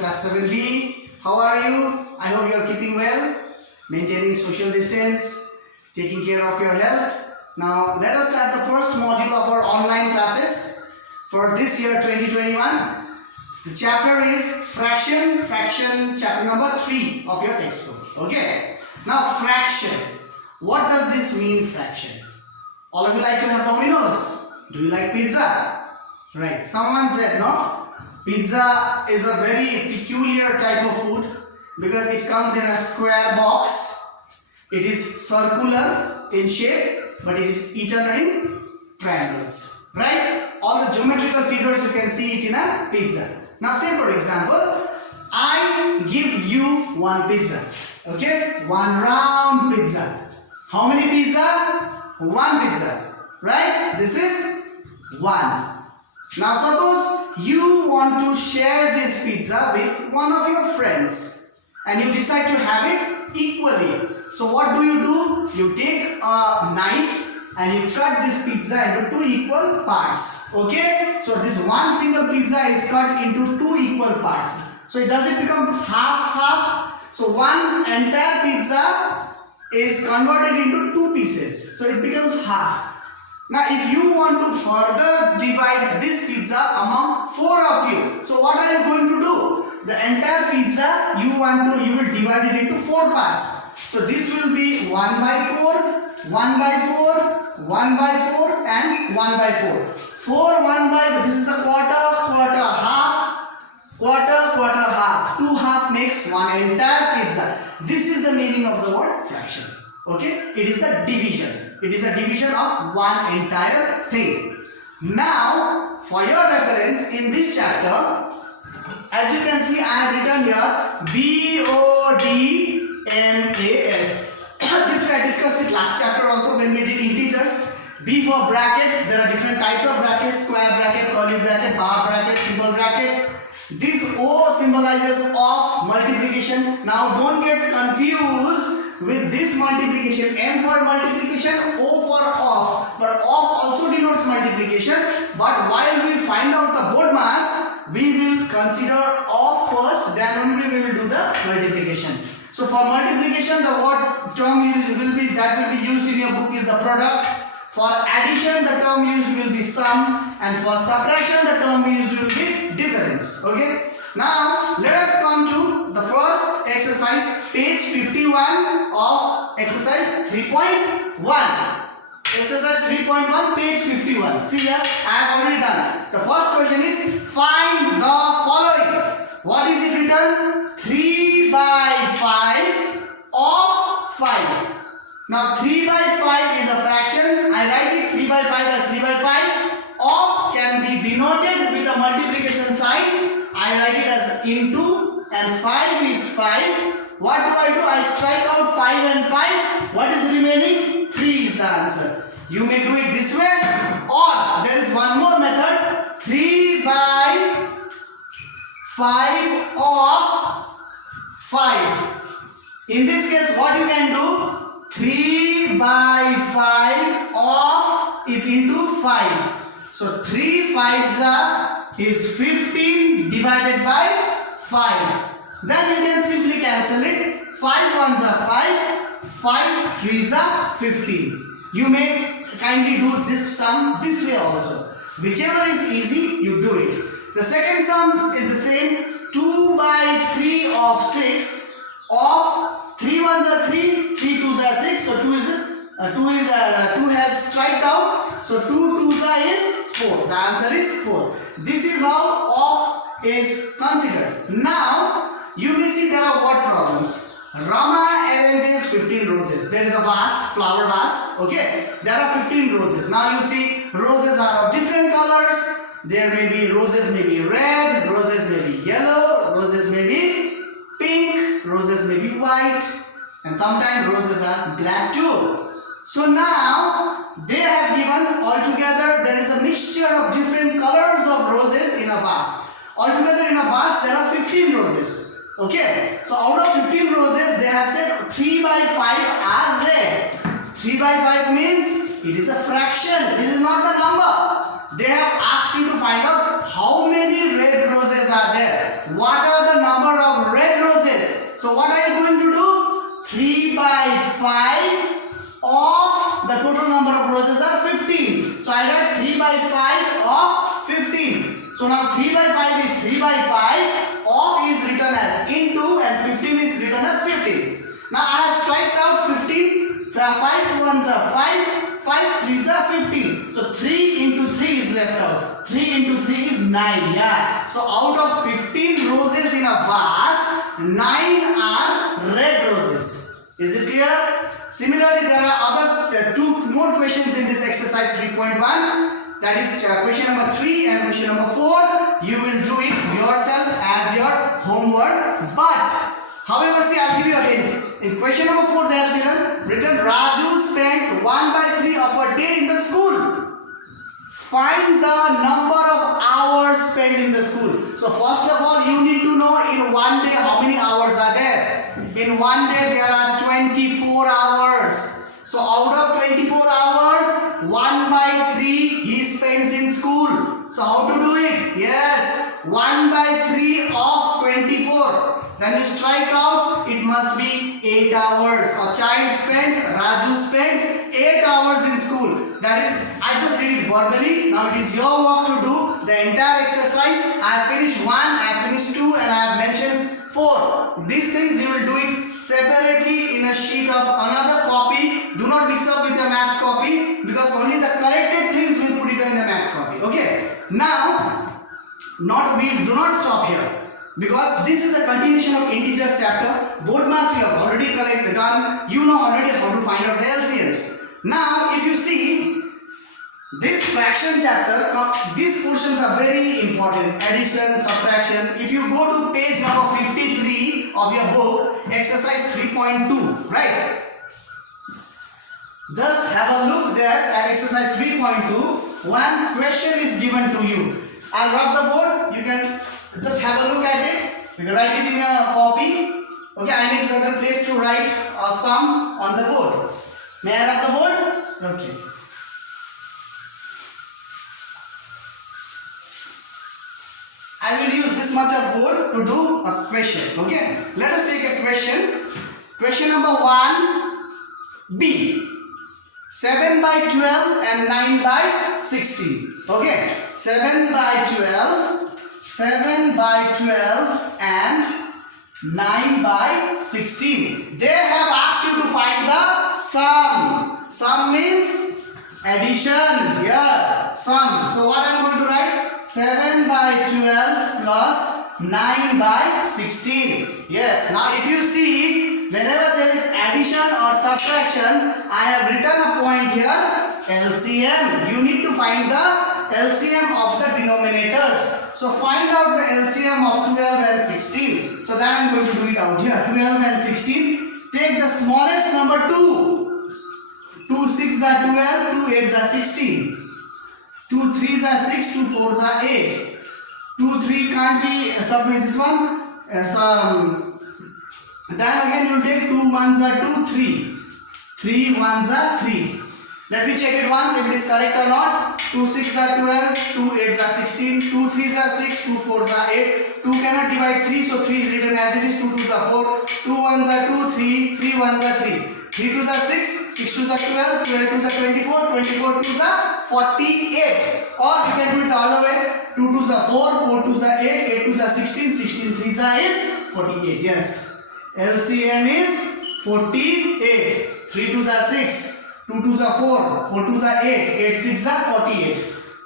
class 7B. How are you? I hope you are keeping well, maintaining social distance, taking care of your health. Now let us start the first module of our online classes for this year 2021. The chapter is fraction chapter number 3 of your textbook. Okay. Now fraction. What does this mean, fraction? All of you like to have Domino's. Do you like pizza? Right. Someone said no. Pizza is a very peculiar type of food because it comes in a square box. It is circular in shape, but it is eaten in triangles. Right? All the geometrical figures you can see it in a pizza. Now say for example, I give you one pizza. Okay? One round pizza. How many pizza? One pizza. Right? This is one. Now suppose you want to share this pizza with one of your friends and you decide to have it equally. So what do? You take a knife and you cut this pizza into two equal parts. Okay? So this one single pizza is cut into two equal parts. So it doesn't become half. So one entire pizza is converted into two pieces. So it becomes half. Now if you want to further divide this pizza among 4 of you, so what are you going to do? The entire pizza you will divide it into 4 parts. So this will be 1 by 4, 1 by 4, 1 by 4 and 1 by 4. 4, 1 by, this is the quarter, half. 2 half makes one entire pizza. This is the meaning of the word fraction. Okay? It is the division. It is a division of one entire thing. Now, for your reference, in this chapter, as you can see, I have written here BODMAS. This we had discussed it last chapter also when we did integers. B for bracket. There are different types of brackets: square bracket, curly bracket, bar bracket, symbol bracket. This O symbolizes of multiplication. Now don't get confused with this multiplication. M for multiplication, O for off. But off also denotes multiplication. But while we find out the board mass, we will consider off first, then only we will do the multiplication. So for multiplication, the word term will be used in your book is the product. For addition, the term used will be sum, and for subtraction, the term used will be difference. Okay. Now let us come to the first exercise, page 51 of exercise 3.1. Exercise 3.1, page 51. See here, I have already done. The first question is find the following. What is it written? 3 by 5 of 5. Now 3 by 5 is a fraction. I write it 3 by 5 as 3 by 5. Of can be denoted with a multiplication sign. I write it as into, and 5 is 5. What do? I strike out 5 and 5. What is remaining? 3 is the answer. You may do it this way, or there is one more method. 3 by 5 of 5. In this case, what you can do? 3 by 5 of is into 5. So 3 5s is 15 divided by 5. Then you can simply cancel it. 5 1s are 5, 5 3s are 15. You may kindly do this sum this way also. Whichever is easy, you do it. The second sum is the same. 2 by 3 of 6 of 3 1s are 3, 3 2s are 6. So 2 has striked out. So 2 2s is 4. The answer is 4. This is how off is considered. Now you may see there are what problems. Rama arranges 15 roses. There is a vase, flower vase. Okay, there are 15 roses. Now you see roses are of different colors. There may be roses may be red, roses may be yellow, roses may be pink, roses may be white, and sometimes roses are black too. So now they have given altogether there is a mixture of different colors of roses in a vase. Altogether in a vase there are 15 roses. Okay, so out of 15 roses they have said 3 by 5 are red. 3 by 5 means it is a fraction. This is not the number. They have asked you to find out how many red roses are there. What are the by 5 of 15. So now 3 by 5 is 3 by 5, of is written as into, and 15 is written as 15. Now I have striked out 15, 5 ones are 5, 5 threes are 15. So 3 into 3 is left out. 3 into 3 is 9. Yeah. So out of 15 roses in a vase, 9 are red roses. Is it clear? Similarly, there are other two more questions in this exercise 3.1. That is question number 3 and question number 4. You will do it yourself as your homework. But, however, see, I'll give you a hint. In question number 4, they have written Raju spends 1 by 3 of a day in the school. Find the number of hours spent in the school. So first of all, you need to know in one day how many hours are there. In one day there are 24 hours. So out of 24 hours, 1 by 3 he spends in school. So how to do it? Yes, 1 by 3 of 24. Then you strike out, it must be 8 hours. A child spends, Raju spends 8 hours in school. That is, I just did it verbally. Now it is your work to do the entire exercise. I have finished 1, I have finished 2, and I have mentioned 4. These things you will do it separately in a sheet of another copy. Do not mix up with your maths copy, because only the corrected things will put it in the maths copy. Okay. Now, we do not stop here, because this is a continuation of integers chapter. Board mass we have already done. You know already how to find out the LCMs. Now, if you see this fraction chapter, these portions are very important. Addition, subtraction. If you go to page number 53 of your book, exercise 3.2, right? Just have a look there at exercise 3.2. One question is given to you. I'll rub the board. You can just have a look at it. You can write it in a copy. Okay, I need certain place to write a sum on the board. May I rub the board? Okay. I will use this much of board to do a question. Okay. Let us take a question. Question number 1B. 7 by 12 and 9 by 16. Okay. 7 by 12. 7 by 12 and 9 by 16. They have asked you to find the sum. Sum means addition. Yeah, sum. So what I am going to write? 7 by 12 plus 9 by 16. Yes. Now if you see, whenever there is addition or subtraction, I have written a point here, LCM. You need to find the LCM of the denominators. So find out the LCM of 12 and 16. So that I am going to do it out here. 12 and 16. Take the smallest number 2. 2 6s are 12, 2 8s are 16. 2 3s are 6, 2 4s are 8. 2 3 can't be submit this one. Then again you take 2 1s are 2, 3. 3 1s are 3. Let me check it once if it is correct or not. 2 6 are 12, 2 8s are 16, 2 3s are 6, 2 4s are 8. 2 cannot divide 3, so 3 is written as it is. 2 2s are 4, 2 1s are 2, 3, 3 1s are 3. 3 2s are 6, 6 2s are 12, 12 2s are 24, 24 2s are 48. Or you can do it the other way. 2 2s are 4, 4 2s are 8, 8 2s are 16, 16 3s are is 48. Yes. LCM is 48. 3 2s are 6. 2 2s are 4, 4 2s are 8, 8 6 are 48.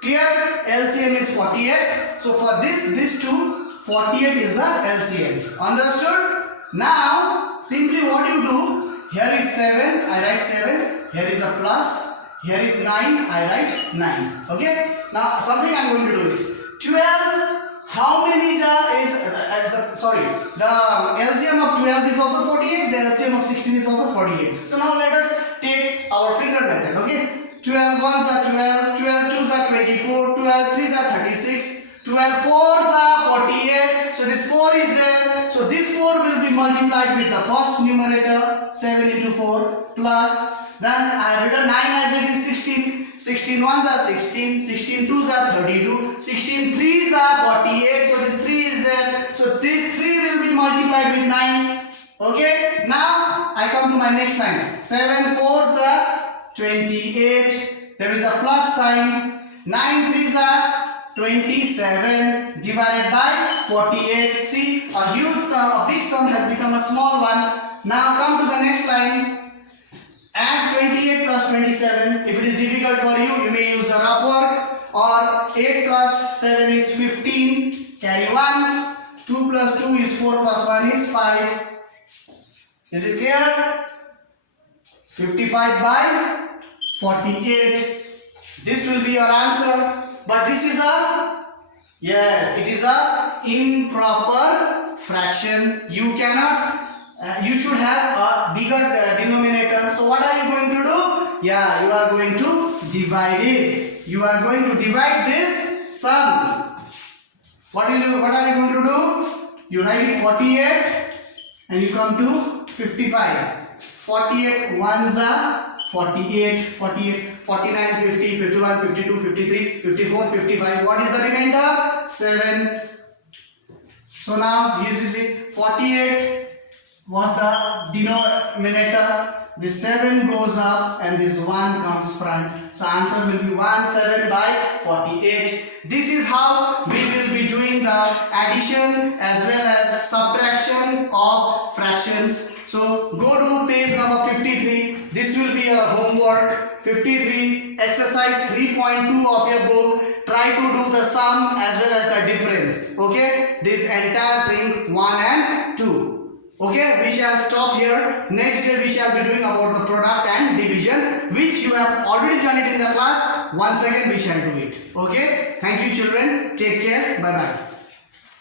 Clear? LCM is 48. So for these two, 48 is the LCM. Understood? Now, simply what you do, here is 7, I write 7. Here is a plus. Here is 9, I write 9. Okay? Now, something I am going to do it. 12, how many the LCM of 12 is also 48, the LCM of 16 is also 48. So now let us take our finger method, okay? 12 ones are 12, 12 twos are 24, 12 threes are 36, 12 fours are 48. So this 4 is there. So this 4 will be multiplied with the first numerator, 7 into 4 plus. Then I have written 9 as it is 16. 16 ones are 16, 16 twos are 32, 16 threes are 48. So this 3 is there. So this 3 will be multiplied with 9. Okay. Now I come to my next line. 7 fours are 28. There is a plus sign. 9 3s are 27 divided by 48. See, a huge sum, a big sum has become a small one. Now come to the next line. Add 28 plus 27. If it is difficult for you, you may use the rough work. Or 8 plus 7 is 15. Carry 1. 2 plus 2 is 4 plus 1 is 5. Is it clear? 55 by 48. This will be your answer. But this is a, yes, it is a improper fraction. You cannot, you should have a bigger denominator. So what are you going to do? Yeah, you are going to divide it. You are going to divide this sum. What are you going to do? You write it 48 and you come to 55. 48 ones are 48, 49, 50, 51, 52, 53, 54, 55. What is the remainder? 7. So now you see 48 was the denominator. This 7 goes up and this 1 comes front. So answer will be 17 by 48. This is how we will be doing the addition as well as subtraction of fractions. So go to page number 53. This will be a homework. 53, exercise 3.2 of your book. Try to do the sum as well as the difference. Okay, this entire thing 1 and 2. Okay, we shall stop here. Next day we shall be doing about the product and division, which you have already done it in the class. Once again we shall do it. Okay, thank you children. Take care. Bye bye.